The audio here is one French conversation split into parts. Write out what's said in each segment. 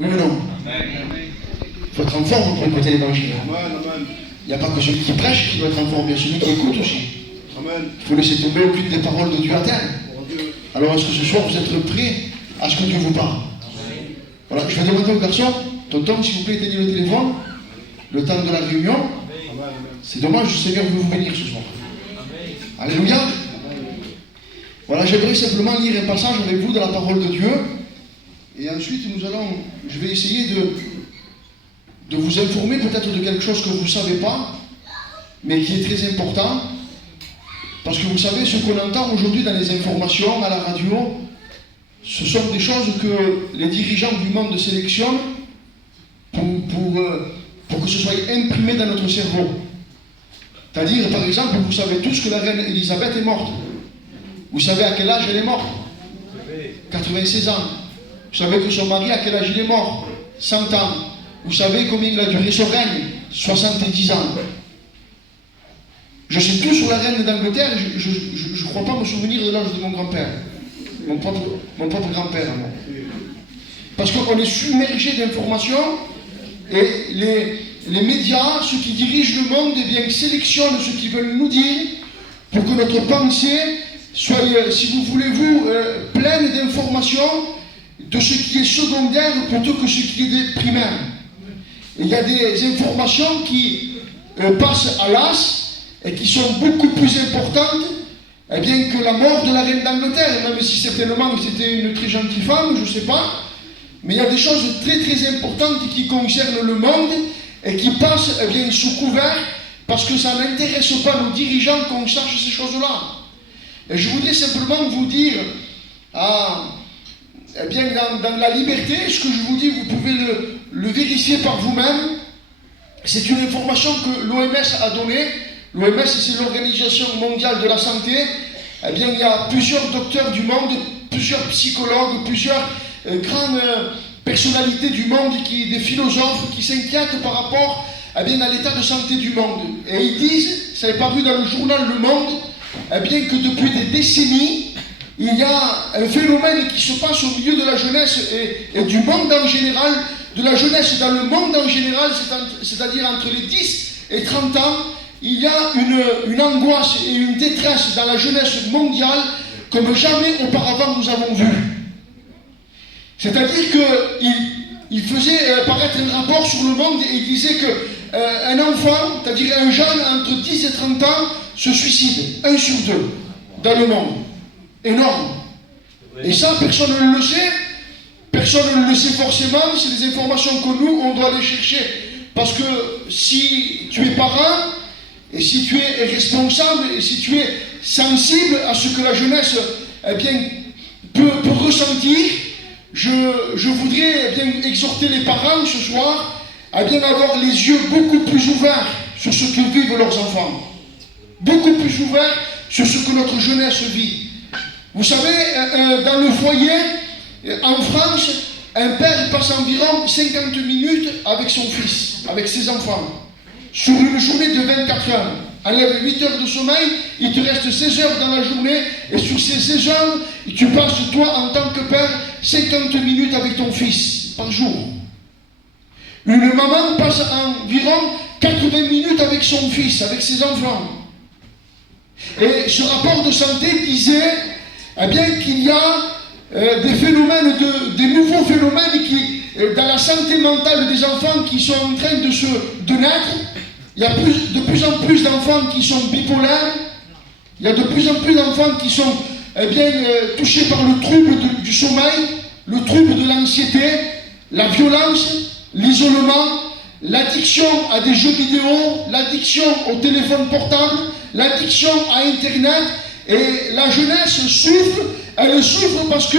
Oui ou non? Il faut être en forme pour écouter l'évangile. Il n'y a pas que celui qui prêche qui doit être en forme, il y a celui qui écoute aussi. Il faut laisser tomber aucune des paroles de Dieu à terre. Alors est-ce que ce soir vous êtes prêts à ce que Dieu vous parle? Voilà, je vais demander au garçon, tonton, s'il vous plaît, éteignez le téléphone, le temps de la réunion. C'est dommage, le Seigneur veut vous bénir ce soir. Alléluia. Voilà, j'aimerais simplement lire un passage avec vous de la parole de Dieu. Et ensuite, je vais essayer de vous informer peut-être de quelque chose que vous ne savez pas, mais qui est très important. Parce que vous savez, ce qu'on entend aujourd'hui dans les informations, à la radio, ce sont des choses que les dirigeants du monde sélectionnent pour que ce soit imprimé dans notre cerveau. C'est-à-dire, par exemple, vous savez tous que la reine Elisabeth est morte. Vous savez à quel âge elle est morte? 96 ans. Vous savez que son mari, à quel âge il est mort? 100 ans. Vous savez combien il a duré son règne? 70 ans. Je sais tout sur la reine d'Angleterre, je ne crois pas me souvenir de l'âge de mon grand-père. Mon propre grand-père. Parce qu'on est submergé d'informations et les médias, ceux qui dirigent le monde, eh bien, sélectionnent ce qu'ils veulent nous dire pour que notre pensée soit, si vous voulez, pleine d'informations de ce qui est secondaire plutôt que ce qui est primaire. Et il y a des informations qui passent à l'as et qui sont beaucoup plus importantes eh bien, que la mort de la reine d'Angleterre, même si certainement c'était une très gentille femme, je ne sais pas, mais il y a des choses très très importantes qui concernent le monde et qui passent eh bien, sous couvert parce que ça n'intéresse pas nos dirigeants qu'on sache ces choses-là. Et je voudrais simplement vous dire, eh bien, dans la liberté, ce que je vous dis, vous pouvez le vérifier par vous-même. C'est une information que l'OMS a donnée. L'OMS, c'est l'Organisation mondiale de la santé. Eh bien, il y a plusieurs docteurs du monde, plusieurs psychologues, plusieurs grandes personnalités du monde, des philosophes qui s'inquiètent par rapport eh bien, à l'état de santé du monde. Et ils disent, ça est paru dans le journal Le Monde, eh bien, que depuis des décennies, il y a un phénomène qui se passe au milieu de la jeunesse et du monde en général, de la jeunesse dans le monde en général, c'est-à-dire entre les 10 et 30 ans, il y a une angoisse et une détresse dans la jeunesse mondiale comme jamais auparavant nous avons vu. C'est-à-dire qu'il faisait paraître un rapport sur le monde et il disait qu'un enfant, c'est-à-dire un jeune entre 10 et 30 ans, se suicide, 1 sur 2, dans le monde. Énorme. Et ça, personne ne le sait. Personne ne le sait forcément. C'est des informations que nous, on doit aller chercher. Parce que si tu es parent, et si tu es responsable, et si tu es sensible à ce que la jeunesse eh bien, peut ressentir, je voudrais eh bien, exhorter les parents ce soir à bien avoir les yeux beaucoup plus ouverts sur ce que vivent leurs enfants. Beaucoup plus ouverts sur ce que notre jeunesse vit. Vous savez, dans le foyer, en France, un père passe environ 50 minutes avec son fils, avec ses enfants. Sur une journée de 24 heures, enlève 8 heures de sommeil, il te reste 16 heures dans la journée, et sur ces 16 heures, tu passes, toi, en tant que père, 50 minutes avec ton fils, par jour. Une maman passe environ 80 minutes avec son fils, avec ses enfants. Et ce rapport de santé disait, eh bien, qu'il y a des phénomènes, des nouveaux phénomènes qui, dans la santé mentale des enfants qui sont en train de naître. Il y a de plus en plus d'enfants qui sont bipolaires. Il y a de plus en plus d'enfants qui sont eh bien, touchés par le trouble du sommeil, le trouble de l'anxiété, la violence, l'isolement, l'addiction à des jeux vidéo, l'addiction au téléphone portable, l'addiction à Internet. Et la jeunesse souffre, elle souffre parce que,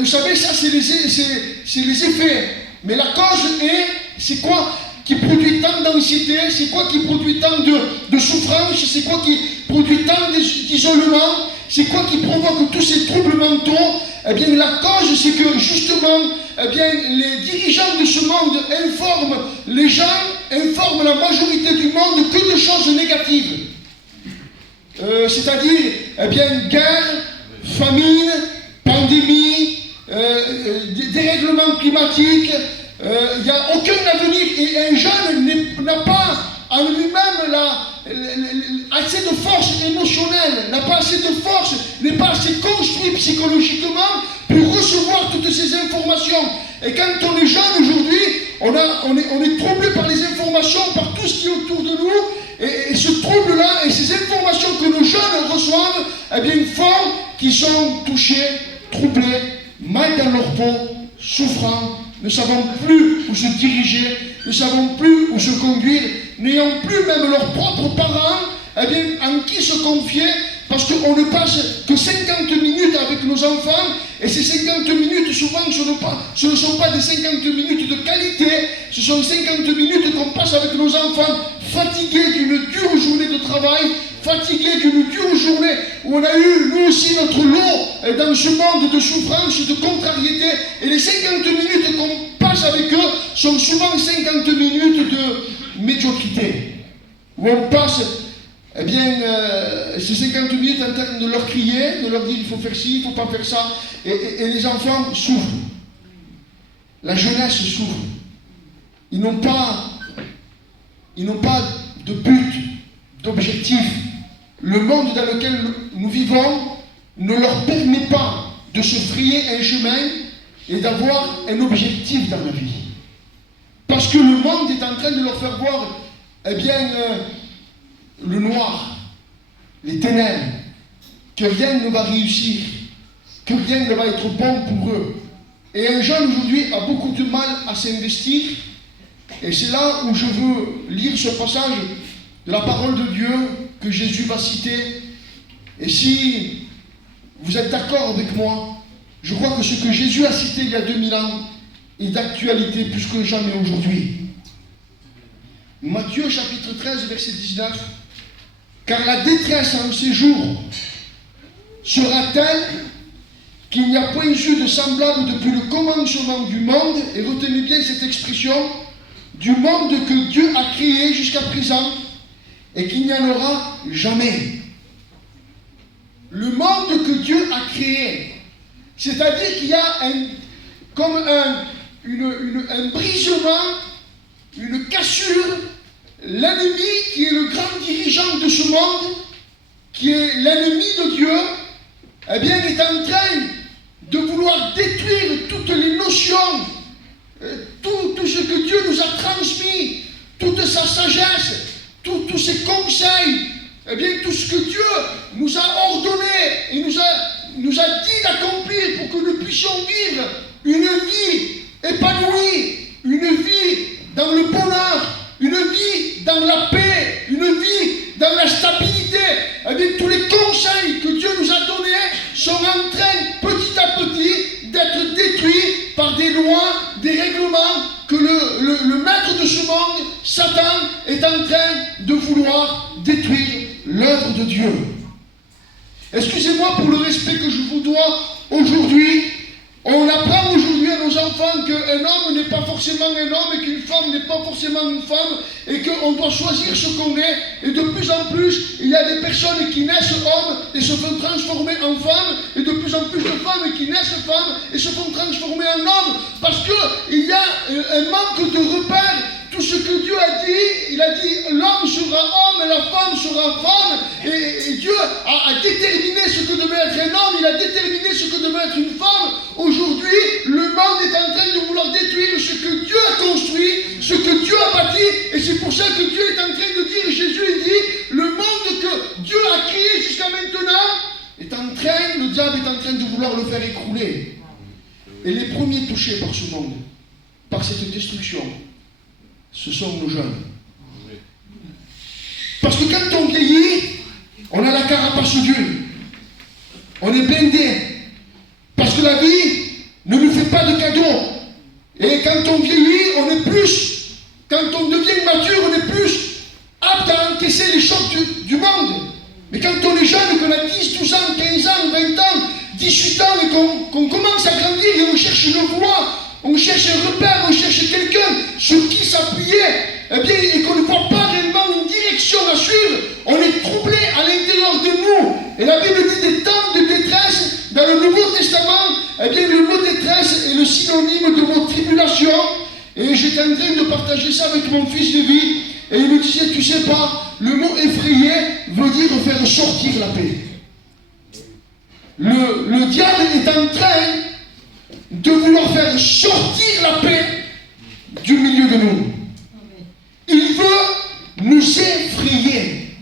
vous savez, ça c'est les effets. Mais la cause c'est quoi qui produit tant d'anxiété, c'est quoi qui produit tant de souffrance, c'est quoi qui produit tant d'isolement, c'est quoi qui provoque tous ces troubles mentaux. Eh bien la cause c'est que justement, eh bien, les dirigeants de ce monde informent les gens, informent la majorité du monde que de choses négatives. C'est-à-dire, eh bien, guerre, famine, pandémie, dérèglements climatiques, il n'y a aucun avenir. Et un jeune n'a pas en lui-même assez de force émotionnelle, n'a pas assez de force, n'est pas assez construit psychologiquement pour recevoir toutes ces informations. Et quand on est jeune aujourd'hui, on est troublé par les informations, par tout ce qui est autour de nous, et ce trouble-là, et ces informations que nos jeunes reçoivent, eh bien, font qu'ils sont touchés, troublés, mal dans leur peau, souffrant, ne savant plus où se diriger, ne savant plus où se conduire, n'ayant plus même leurs propres parents, eh bien, en qui se confier, parce qu'on ne passe que 50 minutes avec nos enfants, et ces 50 minutes, souvent, ce ne sont pas des 50 minutes de qualité, ce sont 50 minutes qu'on passe avec nos enfants, fatigués d'une dure journée de travail, fatigués d'une dure journée où on a eu, nous aussi, notre lot dans ce monde de souffrance, de contrariété, et les 50 minutes qu'on passe avec eux sont souvent 50 minutes de médiocrité, où on passe ces 50 minutes en train de leur crier, de leur dire il faut faire ci, il ne faut pas faire ça, et les enfants souffrent, la jeunesse souffre, ils n'ont pas de but, d'objectif. Le monde dans lequel nous vivons ne leur permet pas de se frayer un chemin et d'avoir un objectif dans la vie. Parce que le monde est en train de leur faire voir, le noir, les ténèbres, que rien ne va réussir, que rien ne va être bon pour eux. Et un jeune aujourd'hui a beaucoup de mal à s'investir, et c'est là où je veux lire ce passage de la parole de Dieu que Jésus va citer. Et si vous êtes d'accord avec moi, je crois que ce que Jésus a cité il y a 2000 ans est d'actualité plus que jamais aujourd'hui. Matthieu chapitre 13, verset 19. Car la détresse en ces jours sera telle qu'il n'y a point eu de semblable depuis le commencement du monde, et retenez bien cette expression, du monde que Dieu a créé jusqu'à présent, et qu'il n'y en aura jamais. Le monde que Dieu a créé, c'est-à-dire qu'il y a un brisement, une cassure. L'ennemi qui est le grand dirigeant de ce monde, qui est l'ennemi de Dieu, eh bien, est en train de vouloir détruire toutes les notions, tout ce que Dieu nous a transmis, toute sa sagesse, tous ses conseils, eh bien, tout ce que Dieu nous a ordonné et nous a dit d'accomplir pour que nous puissions vivre une vie épanouie, une vie dans le bonheur, une vie dans la paix, une vie dans la stabilité. Eh bien, tous les conseils que Dieu nous a donnés sont en train, petit à petit, d'être détruits par des lois, des règlements que le maître de ce monde, Satan, est en train de vouloir détruire l'œuvre de Dieu. Excusez-moi pour le respect que je vous dois aujourd'hui. On apprend aujourd'hui à nos enfants qu'un homme n'est pas forcément un homme et qu'une femme n'est pas forcément une femme et qu'on doit choisir ce qu'on est. Et de plus en plus, il y a des personnes qui naissent hommes et se font transformer en femmes, et de plus en plus de femmes qui naissent femmes et se font transformer en hommes, parce qu'il y a un manque de repères. Tout ce que Dieu a dit, il a dit l'homme sera homme et la femme sera femme, et Dieu a déterminé ce que devait être un homme, il a déterminé ce que devait être une femme. Aujourd'hui, le monde est en train de vouloir détruire ce que Dieu a construit, ce que Dieu a bâti, et c'est pour ça que Dieu est en train de dire, Jésus il dit, le monde que Dieu a créé jusqu'à maintenant est en train, le diable est en train de vouloir le faire écrouler. Et les premiers touchés par ce monde, par cette destruction, ce sont nos jeunes. Parce que quand on vieillit, on a la carapace dure. On est blindé. Parce que la vie ne nous fait pas de cadeaux. Et quand on vieillit, on est plus, quand on devient mature, on est plus apte à encaisser les chocs du monde. Mais quand on est jeune, qu'on a 10, 12 ans, 15 ans, 20 ans, 18 ans, et qu'on commence à grandir et on cherche une voie, on cherche un repère, on cherche quelqu'un sur qui s'appuyer, eh bien, et qu'on ne voit pas réellement une direction à suivre, on est troublé à l'intérieur de nous. Et la Bible dit des temps de détresse dans le Nouveau Testament, eh bien le mot détresse est le synonyme de mot tribulation. Et j'étais en train de partager ça avec mon fils de vie. Et il me disait, tu sais pas, le mot effrayé veut dire faire sortir la paix. Le diable est en train de vouloir faire sortir la paix du milieu de nous. Il veut nous effrayer.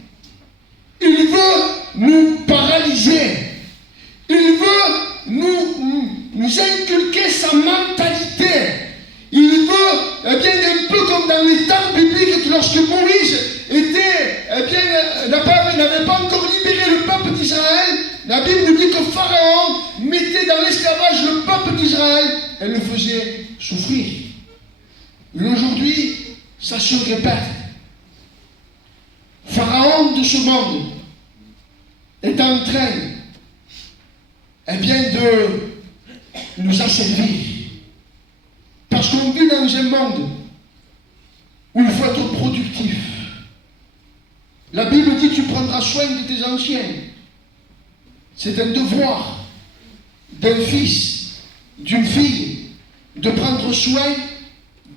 Il veut nous paralyser. Il veut nous inculquer sa mentalité. Il veut, eh bien, un peu comme dans les temps bibliques, lorsque Moïse était, eh bien, n'avait pas encore libéré le peuple d'Israël, la Bible nous dit que Pharaon mettait dans l'esclavage le peuple d'Israël et le faisait souffrir. Et aujourd'hui, ça se répète. Pharaon de ce monde est en train, eh bien, de nous asservir. Parce qu'on vit dans un monde où il faut être productif. La Bible dit tu prendras soin de tes anciens. C'est un devoir d'un fils, d'une fille, de prendre soin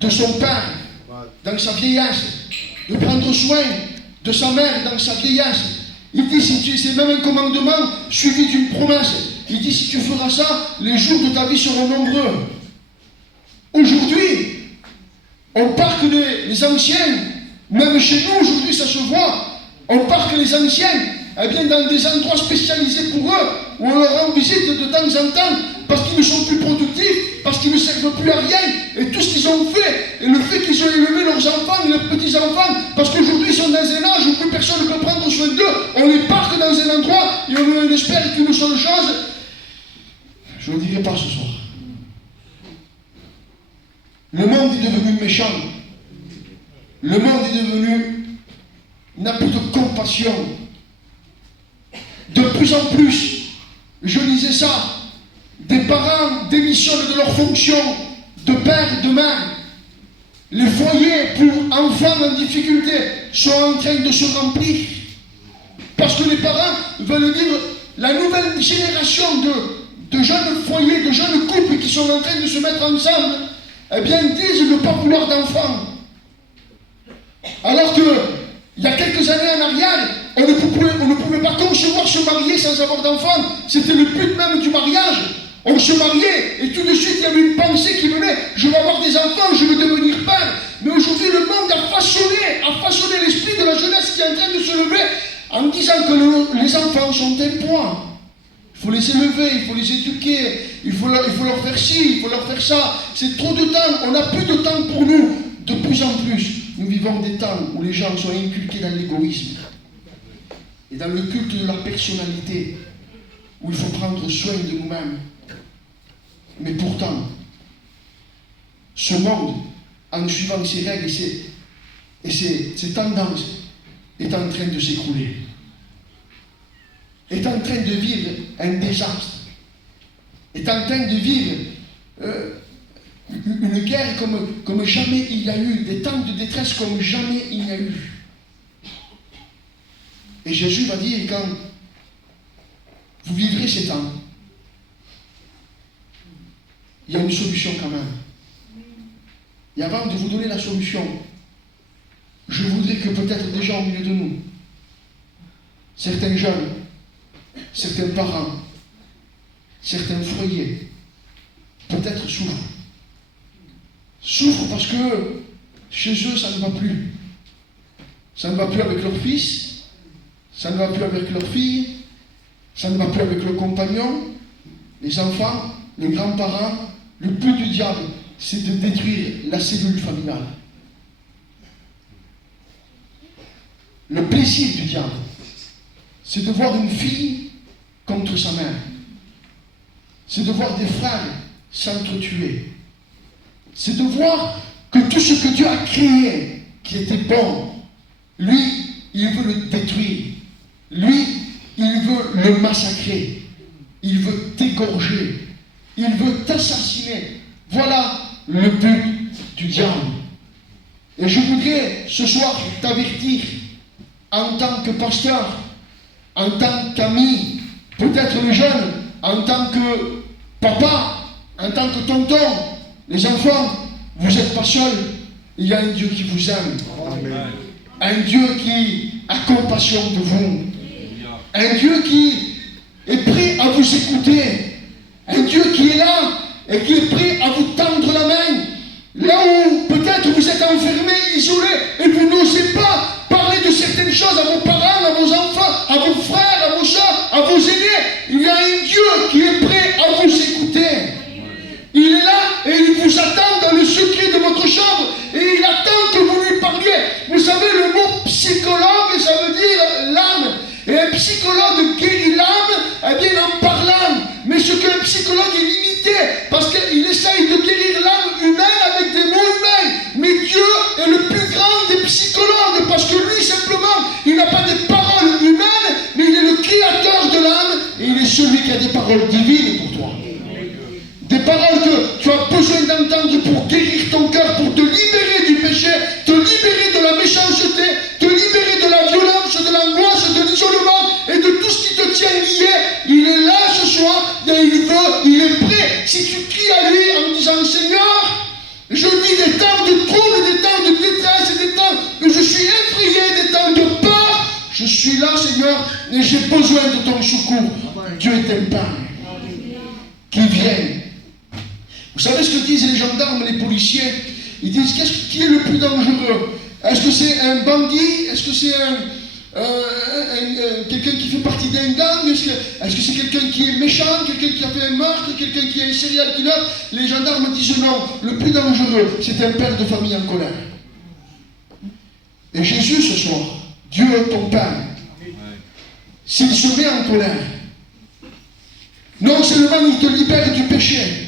de son père dans sa vieillesse, de prendre soin de sa mère dans sa vieillesse. Il dit, c'est même un commandement suivi d'une promesse. Il dit, si tu feras ça, les jours de ta vie seront nombreux. Aujourd'hui, on parque les anciens, même chez nous aujourd'hui ça se voit, on parque les anciens, eh bien dans des endroits spécialisés pour eux, où on leur rend visite de temps en temps, parce qu'ils ne sont plus productifs, parce qu'ils ne servent plus à rien, et tout ce qu'ils ont fait, et le fait qu'ils ont élevé leurs enfants, leurs petits-enfants, parce qu'aujourd'hui ils sont dans un âge où plus personne ne peut prendre soin d'eux, on les parque dans un endroit, et on espère qu'une seule chose, je ne le dirai pas ce soir. Le monde est devenu méchant. Le monde est devenu, n'a plus de compassion. De plus en plus, je lisais ça, des parents démissionnent de leur fonction de père et de mère. Les foyers pour enfants en difficulté sont en train de se remplir. Parce que les parents veulent dire la nouvelle génération de jeunes foyers, de jeunes couples qui sont en train de se mettre ensemble, eh bien, ils disent ne pas vouloir d'enfants. Alors que, il y a quelques années en arrière, on ne pouvait pas concevoir se marier sans avoir d'enfants. C'était le but même du mariage. On se mariait et tout de suite il y avait une pensée qui venait, je vais avoir des enfants, je vais devenir père. Mais aujourd'hui le monde a façonné l'esprit de la jeunesse qui est en train de se lever en disant que les enfants sont un poids. Il faut les élever, il faut les éduquer, il faut leur faire ci, il faut leur faire ça. C'est trop de temps, on n'a plus de temps pour nous. De plus en plus, nous vivons des temps où les gens sont inculqués dans l'égoïsme et dans le culte de la personnalité, où il faut prendre soin de nous-mêmes. Mais pourtant, ce monde, en suivant ses règles et ses tendances, est en train de s'écrouler. Est en train de vivre un désastre. Est en train de vivre une guerre comme jamais il y a eu, des temps de détresse comme jamais il y a eu. Et Jésus va dire, quand vous vivrez ces temps, il y a une solution quand même. Et avant de vous donner la solution, je voudrais que peut-être déjà au milieu de nous, certains jeunes, certains parents, certains foyers, peut-être souffrent. Souffrent parce que chez eux, ça ne va plus. Ça ne va plus avec leur fils, ça ne va plus avec leur fille, ça ne va plus avec leurs compagnons, les enfants, les grands-parents. Le but du diable, c'est de détruire la cellule familiale. Le plaisir du diable, c'est de voir une fille contre sa mère. C'est de voir des frères s'entretuer. C'est de voir que tout ce que Dieu a créé, qui était bon, lui, il veut le détruire. Lui, il veut le massacrer. Il veut t'égorger. Il veut t'assassiner. Voilà le but du diable. Et je voudrais ce soir t'avertir, en tant que pasteur, en tant qu'ami, peut-être le jeune, en tant que papa, en tant que tonton, les enfants, vous n'êtes pas seuls. Il y a un Dieu qui vous aime. Amen. Un Dieu qui a compassion de vous. Un Dieu qui est prêt à vous écouter. Un Dieu qui est là et qui est prêt à vous tendre la main. Là où peut-être vous êtes enfermé, isolé, et vous n'osez pas parler de certaines choses à vos parents, à vos enfants, à vos frères, à vos soeurs, à vos aînés, il y a un Dieu qui est prêt à vous écouter. Il est là et il vous attend dans le secret de votre chambre et il attend que vous lui parliez. Vous savez, le mot psychologue, ça veut dire l'âme. Et un psychologue guérit l'âme, eh bien en parlant. Mais ce qu'un psychologue est limité, parce qu'il essaye de guérir l'âme humaine avec des mots humains. Mais Dieu est le plus grand des psychologues, parce que lui, simplement, il n'a pas des paroles humaines, mais il est le créateur de l'âme, et il est celui qui a des paroles divines pour toi. Des paroles que tu as besoin d'entendre pour guérir ton cœur, pour te libérer du péché, te libérer de la méchanceté, te libérer de la violence, de l'angoisse, de l'isolement et de tout ce qui te tient lié. Il est là ce soir et il est prêt. Si tu cries à lui en disant Seigneur, je vis des temps de trouble, des temps de détresse, des temps où je suis effrayé, des temps de peur, je suis là Seigneur et j'ai besoin de ton secours. Dieu est un Père qui vient. Vous savez ce que disent les gendarmes, les policiers? Ils disent qui est le plus dangereux? Est-ce que c'est un bandit? Est-ce que c'est quelqu'un qui fait partie d'un gang? Est-ce que c'est quelqu'un qui est méchant? Quelqu'un qui a fait un meurtre? Quelqu'un qui est un serial killer? Les gendarmes disent non. Le plus dangereux, c'est un père de famille en colère. Et Jésus ce soir, Dieu ton Père, s'il se met en colère, non seulement il te libère du péché,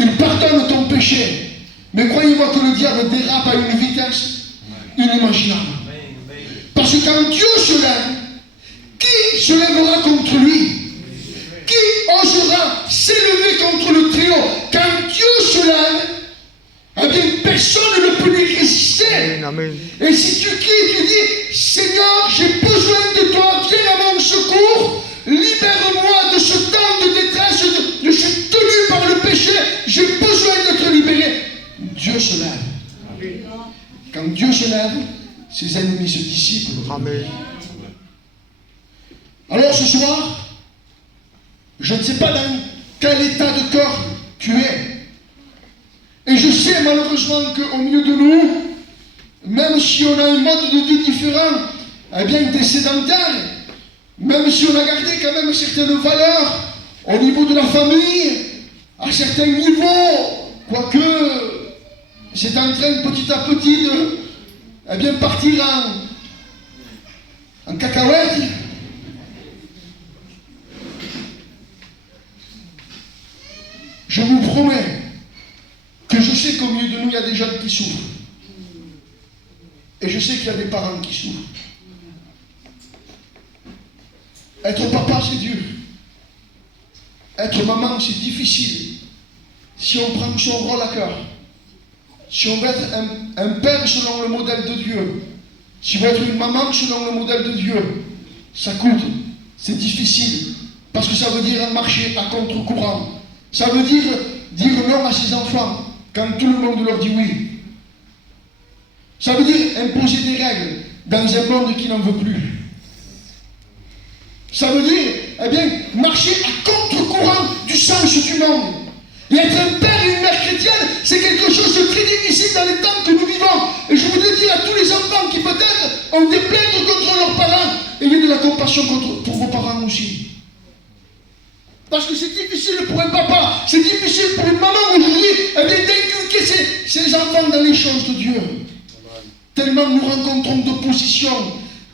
il pardonne ton péché. Mais croyez-moi que le diable dérape à une vitesse inimaginable. Parce que quand Dieu se lève, qui se lèvera contre lui? Qui osera s'élever contre le Très-Haut? Quand Dieu se lève, eh bien personne ne peut lui résister. Amen. Et si tu cries, tu dis Seigneur, j'ai besoin de toi, viens à mon secours, libère-moi de ce temps de détresse, je suis tenu par le péché, j'ai besoin d'être libéré. Dieu se lève. Quand Dieu se lève, ses ennemis se dissipent. Amen. Alors ce soir, je ne sais pas dans quel état de corps tu es. Et je sais malheureusement qu'au milieu de nous, même si on a un mode de vie différent, eh bien des sédentaires, même si on a gardé quand même certaines valeurs au niveau de la famille, à certains niveaux, quoique c'est en train petit à petit de bien partir en cacahuète. Je vous promets que je sais qu'au milieu de nous, il y a des gens qui souffrent. Et je sais qu'il y a des parents qui souffrent. Être papa, c'est dur. Être maman, c'est difficile. Si on prend son rôle à cœur. Si on veut être un père selon le modèle de Dieu. Si on veut être une maman selon le modèle de Dieu. Ça coûte. C'est difficile. Parce que ça veut dire marcher à contre-courant. Ça veut dire non à ses enfants quand tout le monde leur dit oui. Ça veut dire imposer des règles dans un monde qui n'en veut plus. Ça veut dire, eh bien, marcher à contre-courant du sens du monde. Et être un père et une mère chrétienne, c'est quelque chose de très difficile dans les temps que nous vivons. Et je voudrais dire à tous les enfants qui peut-être ont des plaintes contre leurs parents, ayez de la compassion pour vos parents aussi. Parce que c'est difficile pour un papa, c'est difficile pour une maman aujourd'hui, eh bien, d'inculquer ses enfants dans les choses de Dieu. Tellement nous rencontrons d'opposition,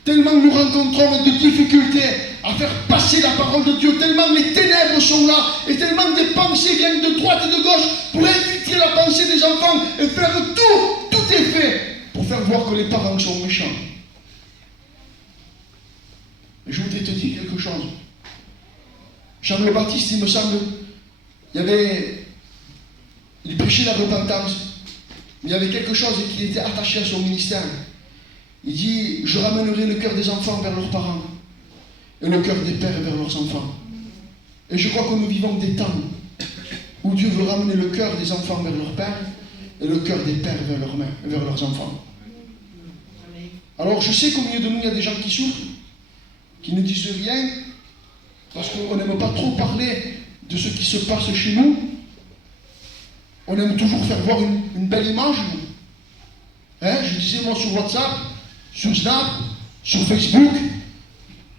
tellement nous rencontrons de difficultés à faire passer la parole de Dieu, tellement les ténèbres sont là, et tellement des pensées viennent de droite et de gauche pour infiltrer la pensée des enfants et faire tout est fait pour faire voir que les parents sont méchants. Et je voudrais te dire quelque chose. Jean le Baptiste, il me semble, il prêchait la repentance, mais il y avait quelque chose qui était attaché à son ministère. Il dit, je ramènerai le cœur des enfants vers leurs parents, et le cœur des pères vers leurs enfants. Et je crois que nous vivons des temps où Dieu veut ramener le cœur des enfants vers leur père et le cœur des pères vers leurs enfants. Alors je sais qu'au milieu de nous, il y a des gens qui souffrent, qui ne disent rien, parce qu'on n'aime pas trop parler de ce qui se passe chez nous. On aime toujours faire voir une belle image. Hein, je disais moi sur WhatsApp, sur Snap, sur Facebook,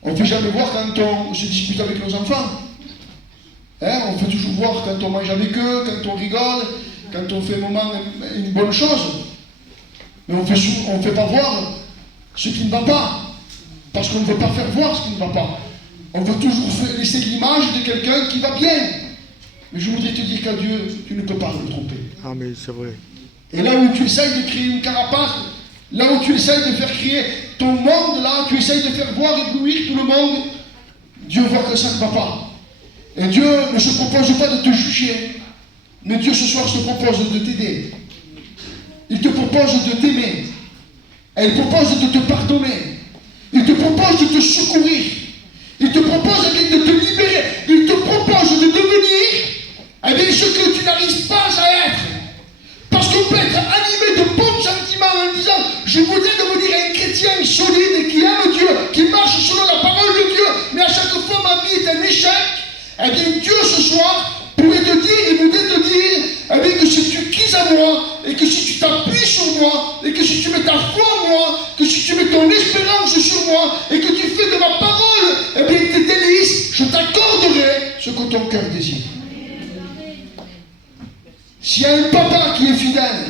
on ne fait jamais voir quand on se dispute avec nos enfants. Hein, on fait toujours voir quand on mange avec eux, quand on rigole, quand on fait un moment une bonne chose. Mais on ne fait pas voir ce qui ne va pas. Parce qu'on ne veut pas faire voir ce qui ne va pas. On veut toujours laisser l'image de quelqu'un qui va bien. Mais je voudrais te dire qu'à Dieu, tu ne peux pas le tromper. Ah mais c'est vrai. Et là où tu essayes de créer une carapace, là où tu essayes de faire créer ton monde, là, tu essayes de faire voir éblouir tout le monde, Dieu voit que ça ne va pas. Et Dieu ne se propose pas de te juger, mais Dieu ce soir se propose de t'aider. Il te propose de t'aimer. Et il propose de te pardonner. Il te propose de te secourir. Il te propose de te libérer. Il te propose de devenir ce que tu n'arrives pas à être. Parce qu'on peut être animé de bons sentiments en disant je voudrais devenir un chrétien solide qui aime Dieu, qui marche selon la parole de Dieu, mais à chaque fois ma vie est un échec. Eh bien Dieu ce soir pourrait te dire, il voudrait te dire que si tu crises à moi, et que si tu t'appuies sur moi, et que si tu mets ta foi en moi, que si tu mets ton espérance sur moi, et que tu fais de ma parole, tes délices, je t'accorderai ce que ton cœur désire. S'il y a un papa qui est fidèle,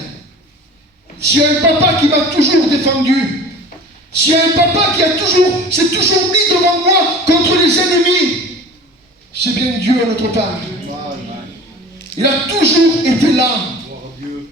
s'il y a un papa qui m'a toujours défendu, s'il y a un papa qui s'est toujours mis devant moi contre les ennemis, c'est bien Dieu notre Père. Il a toujours été là,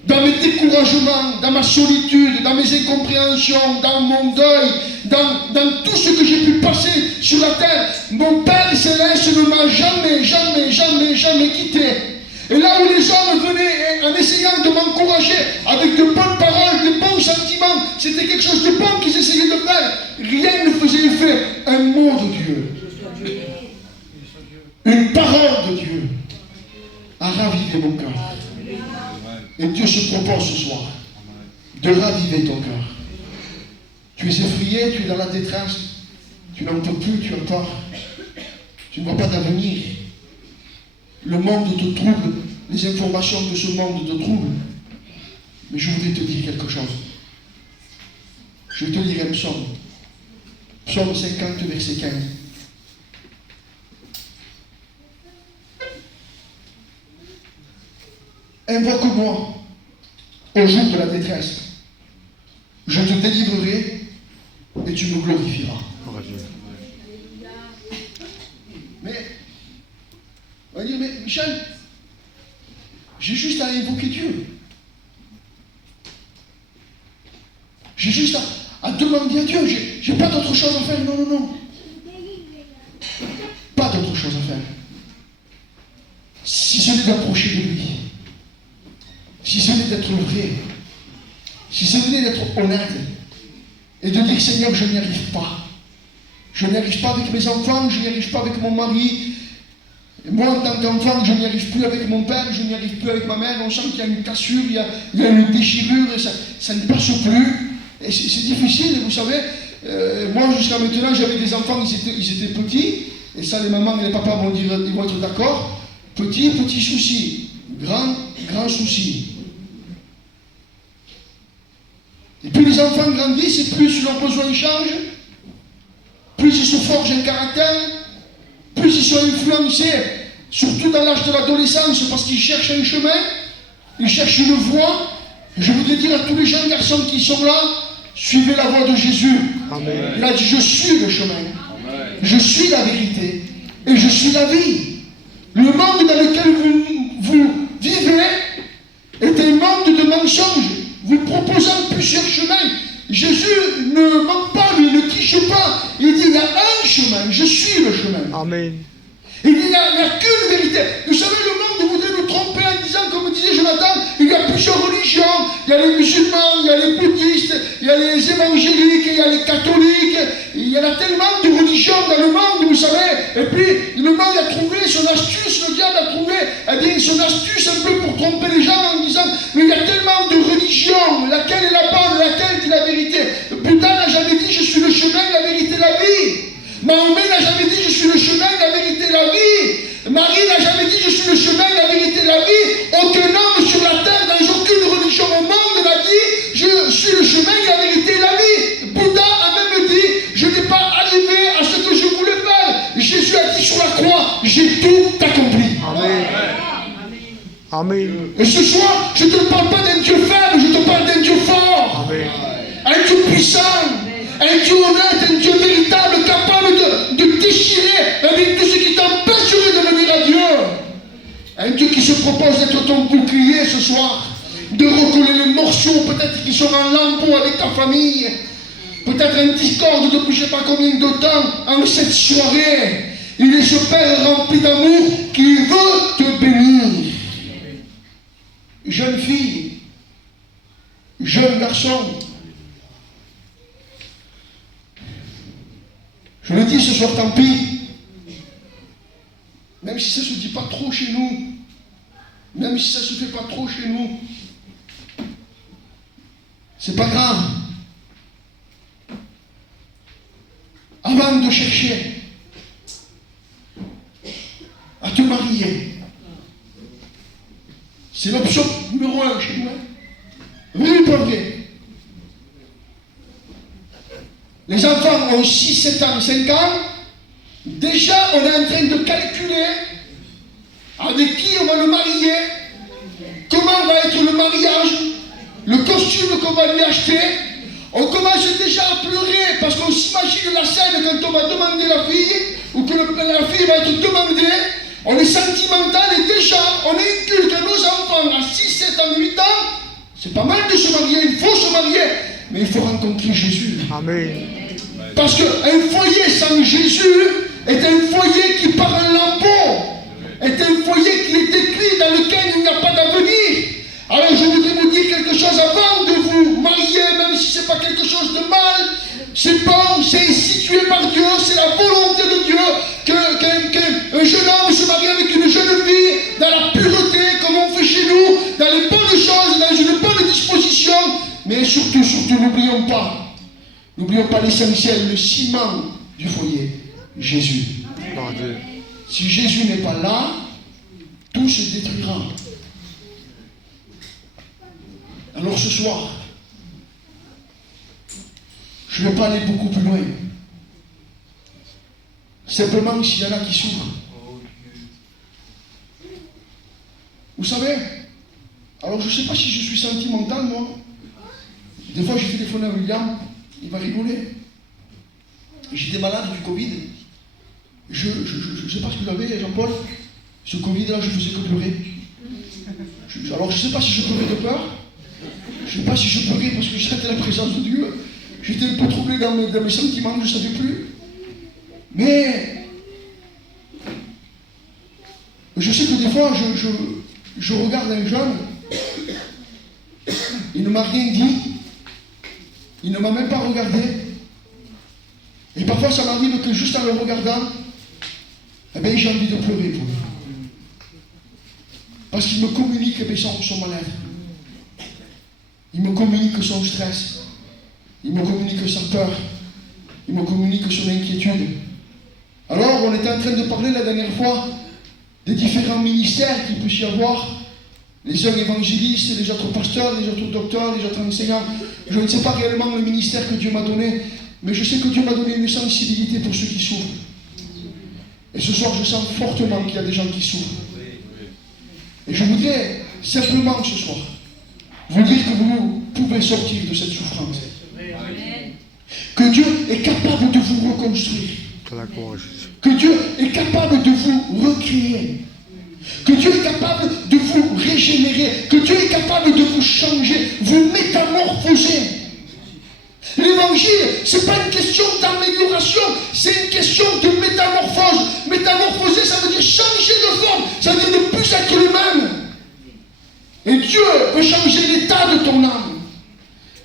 dans mes découragements, dans ma solitude, dans mes incompréhensions, dans mon deuil, dans tout ce que j'ai pu passer sur la terre. Mon Père Céleste ne m'a jamais quitté. Et là où les hommes venaient en essayant de m'encourager avec de bonnes paroles, de bons sentiments, c'était quelque chose de bon qu'ils essayaient de faire. Rien ne faisait effet. Un mot de Dieu, une parole de Dieu a ravivé mon cœur. Et Dieu se propose ce soir de raviver ton cœur. Tu es effrayé, tu es dans la détresse, tu n'en peux plus, tu as peur, tu ne vois pas d'avenir. Le monde te trouble, les informations de ce monde te troublent. Mais je voudrais te dire quelque chose. Je vais te lire un psaume. Psaume 50, verset 15. Invoque-moi au jour de la détresse. Je te délivrerai et tu me glorifieras. Mais, on va dire, mais Michel, j'ai juste à invoquer Dieu. J'ai juste à demander à Dieu. J'ai pas d'autre chose à faire. Non. Pas d'autre chose à faire. Si ce n'est d'approcher de lui. Si ce n'est d'être vrai. Si ce n'est d'être honnête. Et de dire, Seigneur, je n'y arrive pas. Je n'y arrive pas avec mes enfants, je n'y arrive pas avec mon mari. Et moi, en tant qu'enfant, je n'y arrive plus avec mon père, je n'y arrive plus avec ma mère. On sent qu'il y a une cassure, il y a une déchirure, et ça ne passe plus. Et c'est difficile, vous savez. Moi, jusqu'à maintenant, j'avais des enfants, ils étaient petits. Et ça, les mamans et les papas vont dire, ils vont être d'accord. Petit souci. Grand souci. Et plus les enfants grandissent, et plus leurs besoins changent, plus ils se forgent un caractère, plus ils sont influencés, surtout dans l'âge de l'adolescence, parce qu'ils cherchent un chemin, ils cherchent une voie. Je voudrais dire à tous les jeunes garçons qui sont là, suivez la voie de Jésus. Amen. Il a dit, je suis le chemin, Amen. Je suis la vérité, et je suis la vie. Le monde dans lequel vous vivez est un monde de mensonges, vous proposant plusieurs chemins. Jésus ne ment pas, lui, ne triche pas. Il dit, il y a un chemin, je suis le chemin. Amen. Il dit, il n'y a qu'une vérité. Vous savez, le monde voudrait nous tromper en disant, comme disait Jonathan, il y a plusieurs religions. Il y a les musulmans, il y a les bouddhistes, il y a les évangéliques, il y a les catholiques, il y en a tellement de religions dans le monde, vous savez. Et puis, le monde a trouvé son astuce, le diable a trouvé son astuce un peu pour tromper les gens en disant, mais il y a tellement de religions, laquelle est la bonne, laquelle est la vérité. Bouddha n'a jamais dit, je suis le chemin, la vérité, la vie. Mahomet n'a jamais dit, je suis le chemin, la vérité, la vie. Marie n'a jamais dit, je suis le chemin, la vérité, la vie. Aucun homme sur la terre, dans aucune religion au monde, n'a dit, je suis le chemin, la vérité, la vie. Bouddha a même dit, je n'ai pas arrivé à ce que je voulais faire. Jésus a dit sur la croix, j'ai tout accompli. Amen. Amen. Et ce soir, je ne te parle pas d'un Dieu faible, je te parle d'un Dieu fort. Amen. Un Dieu puissant, un Dieu honnête, un Dieu véritable, capable de déchirer avec tout ce qui t'empêcherait de venir à Dieu. Un Dieu qui se propose d'être ton bouclier ce soir, de recoller les morceaux peut-être qui sont en lambeaux avec ta famille, peut-être un discorde depuis je ne sais pas combien de temps en cette soirée. Il est ce Père rempli d'amour qui veut te bénir. Jeune fille, jeune garçon, je le dis ce soir, tant pis, même si ça ne se dit pas trop chez nous, même si ça ne se fait pas trop chez nous, c'est pas grave. Avant de chercher à te marier, c'est l'option numéro 1 chez nous. Oui, pas vrai. Les enfants ont 6, 7 ans, 5 ans. Déjà, on est en train de calculer avec qui on va le marier, comment va être le mariage, le costume qu'on va lui acheter. On commence déjà à pleurer parce qu'on s'imagine la scène quand on va demander la fille ou que la fille va être demandée. On est sentimental et déjà on inculque à nos enfants à 6, 7 ans, 8 ans. C'est pas mal de se marier, il faut se marier, mais il faut rencontrer Jésus. Amen. Parce qu'un foyer sans Jésus est un foyer qui part en lambeaux, est un foyer qui est écrit dans lequel il n'y a pas d'avenir. Alors je voudrais vous dire quelque chose avant de vous marier, même si ce n'est pas quelque chose de mal. C'est bon, c'est institué par Dieu, c'est la volonté de Dieu qu'un jeune homme se marie avec une jeune fille dans la pureté, comme on fait chez nous, dans les bonnes choses, dans une bonne disposition. Mais surtout, n'oublions pas l'essentiel, le ciment du foyer, Jésus. Si Jésus n'est pas là, tout se détruira. Alors ce soir, je ne vais pas aller beaucoup plus loin. Simplement s'il y en a qui souffrent. Vous savez, alors je ne sais pas si je suis sentimental, moi. Des fois, j'ai téléphoné à William, il va rigoler. J'étais malade du Covid. Je ne sais pas ce que vous avez, Jean-Paul. Ce Covid-là, je faisais que pleurer. Alors je ne sais pas si je pleurais de peur. Je ne sais pas si je pleurais parce que je sentais la présence de Dieu. J'étais un peu troublé dans mes sentiments, je ne savais plus. Mais je sais que des fois, je regarde un jeune, il ne m'a rien dit, il ne m'a même pas regardé. Et parfois, ça m'arrive que juste en le regardant, eh bien, j'ai envie de pleurer pour lui. Parce qu'il me communique son mal-être. Il me communique son stress. Il me communique sa peur. Il me communique son inquiétude. Alors, on était en train de parler la dernière fois des différents ministères qu'il peut y avoir. Les uns évangélistes, les autres pasteurs, les autres docteurs, les autres enseignants. Je ne sais pas réellement le ministère que Dieu m'a donné, mais je sais que Dieu m'a donné une sensibilité pour ceux qui souffrent. Et ce soir, je sens fortement qu'il y a des gens qui souffrent. Et je voudrais simplement ce soir vous dire que vous pouvez sortir de cette souffrance. Que Dieu est capable de vous reconstruire. Que Dieu est capable de vous recréer. Que Dieu est capable de vous régénérer. Que Dieu est capable de vous changer, vous métamorphoser. L'évangile, ce n'est pas une question d'amélioration, c'est une question de métamorphose. Métamorphoser, ça veut dire changer de forme, ça veut dire ne plus être le même. Et Dieu veut changer l'état de ton âme.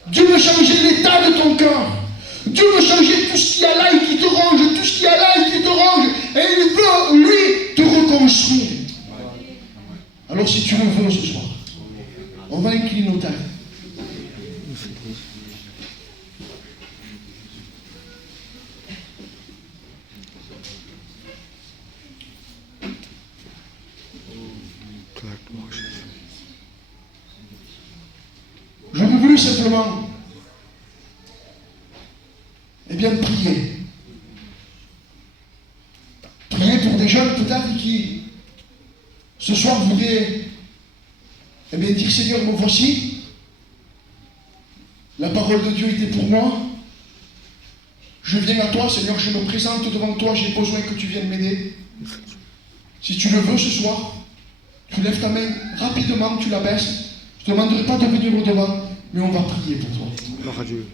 Dieu veut veut changer l'état de ton cœur. Dieu veut changer tout ce qu'il y a là et qui te ronge, tout ce qu'il y a là et qui te ronge. Et il veut, lui, te reconstruire. Alors si tu le veux ce soir, on va incliner nos têtes. J'aurais voulu simplement, eh bien, prier. Prier pour des jeunes peut-être qui, ce soir, voudraient, eh bien, dire, Seigneur, me voici. La parole de Dieu était pour moi. Je viens à toi, Seigneur, je me présente devant toi, j'ai besoin que tu viennes m'aider. Si tu le veux ce soir, tu lèves ta main rapidement, tu la baisses. Je ne te demanderai pas de venir au devant, mais on va prier pour toi. Gloire à Dieu.